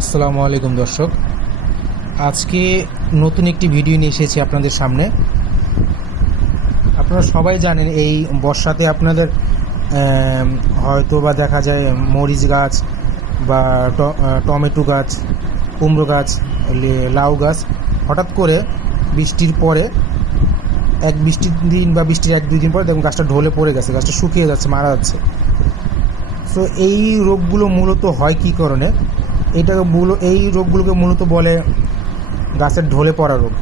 আসসালামু আলাইকুম দর্শক, আজকে নতুন একটি ভিডিও নিয়ে এসেছি আপনাদের সামনে। আপনারা সবাই জানেন এই বর্ষাতে আপনাদের হয়তো বা দেখা যায় মরিচ গাছ বা টমেটো গাছ, কুমড়ো গাছ, লাউ গাছ হঠাৎ করে বৃষ্টির পরে বৃষ্টির দিন বা বৃষ্টির 1-2 দিন পরে দেখুন গাছটা ঢলে পড়ে গেছে, গাছটা শুকিয়ে যাচ্ছে, মারা যাচ্ছে। সো এই রোগগুলো মূলত হয় কী কারণে? এই রোগগুলোকে মূলত বলে গাছের ঢলে পড়া রোগ।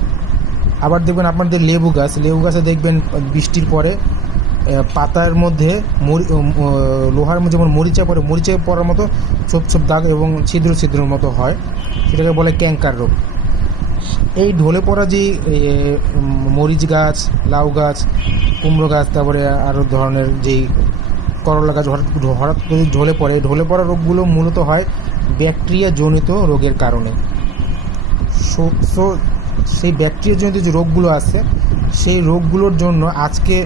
আবার দেখবেন আপনাদের লেবু গাছে দেখবেন বৃষ্টির পরে পাতার মধ্যে লোহার মধ্যে যেমন মরিচে পড়ার মতো ছোপ ছোপ দাগ এবং ছিদ্র মতো হয়, সেটাকে বলে ক্যাঙ্কার রোগ। এই ঢলে পড়া যে মরিচ গাছ, লাউ গাছ, কুমড়ো গাছ, তারপরে আরও ধরনের যেই করলা গাছ হঠাৎ করে ঢলে পড়া রোগগুলো মূলত হয় ব্যাকটেরিয়া জনিত রোগের কারণে। সেই ব্যাকটেরিয়া জনিত যে রোগগুলো আছে, সেই রোগগুলোর জন্য আজকে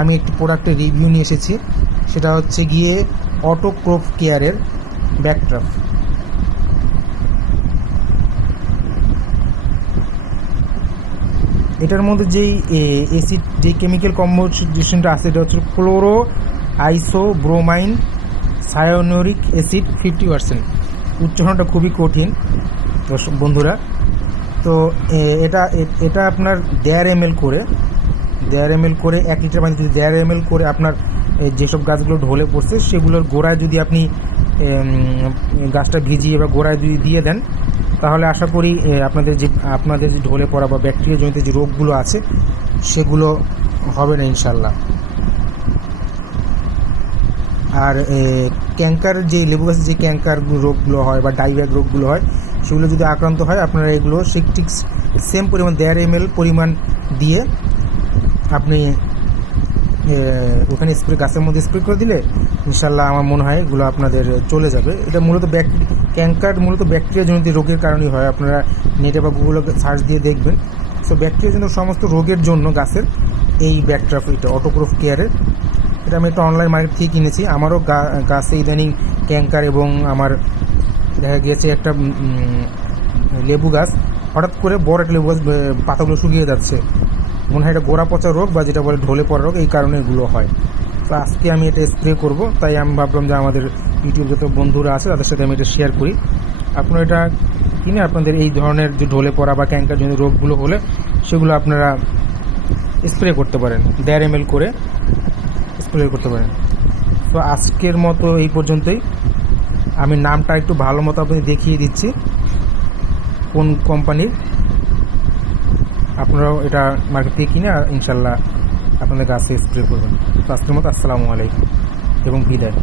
আমি একটি প্রোডাক্টের রিভিউ নিয়ে এসেছি। সেটা হচ্ছে গিয়ে অটোক্রপ কেয়ারের ব্যাকট্রাফ। এটার মধ্যে যেই অ্যাসিড, যে কেমিক্যাল কম্পোজিশনটা আছে, এটা হচ্ছে ক্লোরো আইসোব্রোমাইন সায়ানোরিক অ্যাসিড 50%। উচ্চারণটা খুবই কঠিন বন্ধুরা। তো এটা আপনার 1.5 ml করে 1 লিটার পানি যদি 1.5 ml করে আপনার যেসব গাছগুলো ঢলে পড়ছে সেগুলোর গোড়ায় যদি আপনি গাছটা ভিজিয়ে বা গোড়ায় যদি দিয়ে দেন, তাহলে আশা করি আপনাদের যে ঢলে পড়া বা ব্যাকটেরিয়া জনিত যে রোগগুলো আছে সেগুলো হবে না ইনশাল্লাহ। আর ক্যাঙ্কার, যে লেবু গাছের যে ক্যাঙ্কার রোগগুলো হয় বা ডাইব্যাক রোগগুলো হয়, সেগুলো যদি আক্রান্ত হয়, আপনারা এগুলো ঠিক সেম পরিমাণ 1.5 ml পরিমাণ দিয়ে আপনি ওখানে গাছের মধ্যে স্প্রে করে দিলে ইনশাল্লাহ আমার মনে হয় এগুলো আপনাদের চলে যাবে। এটা মূলত ক্যাঙ্কার মূলত ব্যাকটেরিয়া জনিত রোগের কারণেই হয়। আপনারা নেটে বা গুগলে সার্চ দিয়ে দেখবেন। সো ব্যাকটেরিয়া জনিত সমস্ত রোগের জন্য গাছের এই ব্যাকট্রাফ, এটা অটোক্রপ কেয়ারের, এটা আমি একটা অনলাইন মার্কেট থেকে কিনেছি। আমারও গাছে ইদানিং ক্যাঙ্কার এবং আমার দেখা গিয়েছে একটা লেবু গাছ হঠাৎ করে বড় একটা লেবু গাছ পাতাগুলো শুকিয়ে যাচ্ছে। মনে হয় এটা গোড়া পচা রোগ বা যেটা বলে ঢলে পড়া রোগ, এই কারণে এগুলো হয়। তো আজকে আমি এটা স্প্রে করব, তাই আমি ভাবলাম যে আমাদের ইউটিউব যত বন্ধুরা আছে তাদের সাথে আমি এটা শেয়ার করি। আপনারা এটা কিনে আপনাদের এই ধরনের যে ঢলে পড়া বা ক্যাঙ্কার জনিত রোগগুলো হলে সেগুলো আপনারা স্প্রে করতে পারেন, 1.5 ml করে স্প্রে করতে পারেন। তো আজকের মতো এই পর্যন্তই। আমি নামটা একটু ভালো মতো আপনি দেখিয়ে দিচ্ছি কোন কোম্পানির। আপনারাও এটা মার্কেট থেকে কিনে ইনশাল্লাহ আপনাদের গাছে স্প্রে করবেন। তো আজকের মতো আসসালামু আলাইকুম এবং বিদায়।